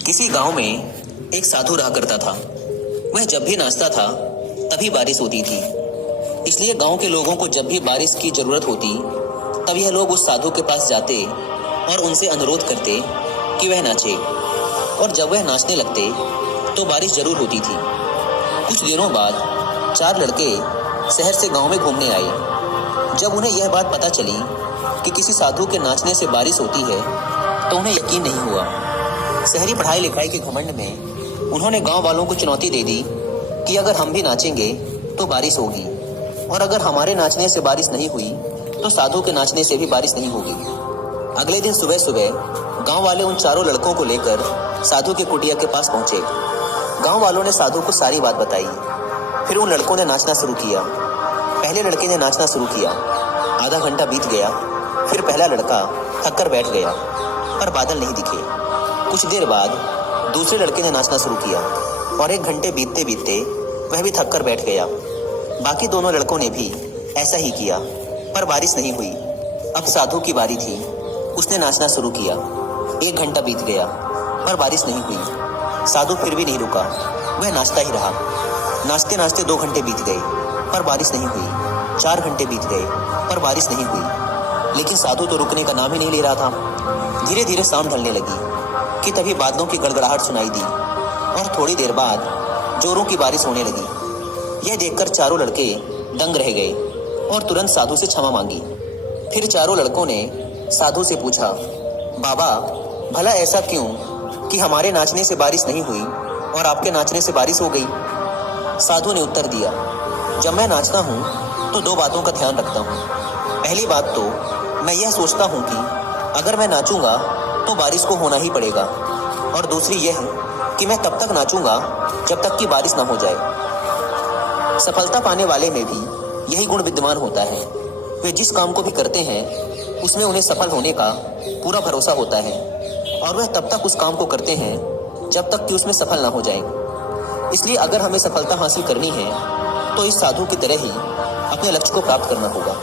किसी गांव में एक साधु रहा करता था। वह जब भी नाचता था तभी बारिश होती थी। इसलिए गांव के लोगों को जब भी बारिश की जरूरत होती तब यह लोग उस साधु के पास जाते और उनसे अनुरोध करते कि वह नाचे। और जब वह नाचने लगते तो बारिश जरूर होती थी। कुछ दिनों बाद 4 लड़के शहर से गांव में घूमने आए। जब उन्हें यह बात पता चली कि किसी साधु के नाचने से बारिश होती है तो उन्हें यकीन नहीं हुआ। शहरी पढ़ाई लिखाई के घमंड में उन्होंने गांव वालों को चुनौती दे दी कि अगर हम भी नाचेंगे तो बारिश होगी, और अगर हमारे नाचने से बारिश नहीं हुई तो साधु के नाचने से भी बारिश नहीं होगी। अगले दिन सुबह सुबह गांव वाले उन चारों लड़कों को लेकर साधु की कुटिया के पास पहुंचे। गांव वालों ने साधु को सारी बात बताई। फिर उन लड़कों ने नाचना शुरू किया। पहले लड़के ने नाचना शुरू किया। आधा घंटा बीत गया। फिर पहला लड़का थक कर बैठ गया, पर बादल नहीं दिखे। कुछ देर बाद दूसरे लड़के ने नाचना शुरू किया और 1 घंटे बीतते बीतते वह भी थक कर बैठ गया। बाकी दोनों लड़कों ने भी ऐसा ही किया, पर बारिश नहीं हुई। अब साधु की बारी थी। उसने नाचना शुरू किया। 1 घंटा बीत गया, पर बारिश नहीं हुई। साधु फिर भी नहीं रुका, वह नाचता ही रहा। नाचते नाचते 2 घंटे बीत गए, पर बारिश नहीं हुई। 4 घंटे बीत गए, पर बारिश नहीं हुई। लेकिन साधु तो रुकने का नाम ही नहीं ले रहा था। धीरे धीरे शाम ढलने लगी कि तभी बादलों की गड़गड़ाहट सुनाई दी और थोड़ी देर बाद जोरों की बारिश होने लगी। यह देखकर चारों लड़के दंग रह गए और तुरंत साधु से क्षमा मांगी। फिर चारों लड़कों ने साधु से पूछा, बाबा, भला ऐसा क्यों कि हमारे नाचने से बारिश नहीं हुई और आपके नाचने से बारिश हो गई? साधु ने उत्तर दिया, जब मैं नाचता हूँ तो 2 बातों का ध्यान रखता हूँ। पहली बात तो मैं यह सोचता हूँ कि अगर मैं नाचूंगा तो बारिश को होना ही पड़ेगा, और दूसरी यह है कि मैं तब तक नाचूंगा जब तक कि बारिश ना हो जाए। सफलता पाने वाले में भी यही गुण विद्यमान होता है। वे जिस काम को भी करते हैं उसमें उन्हें सफल होने का पूरा भरोसा होता है, और वह तब तक उस काम को करते हैं जब तक कि उसमें सफल ना हो जाए। इसलिए अगर हमें सफलता हासिल करनी है तो इस साधु की तरह ही अपने लक्ष्य को प्राप्त करना होगा।